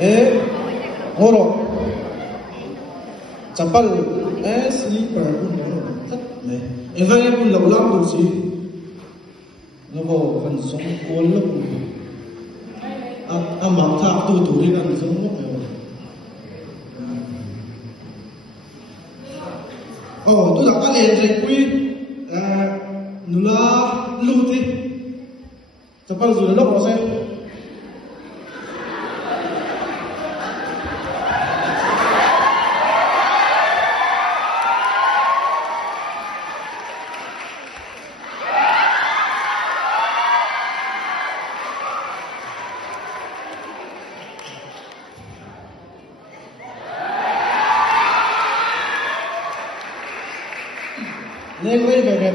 ngoro chapal sleeper kun tat le evang kun lo lam du si no bo kan song kon lo a mang tha tu ri kan song lo tu la ka le re kui nula lu ti chapal zu lo ko se Nên quay về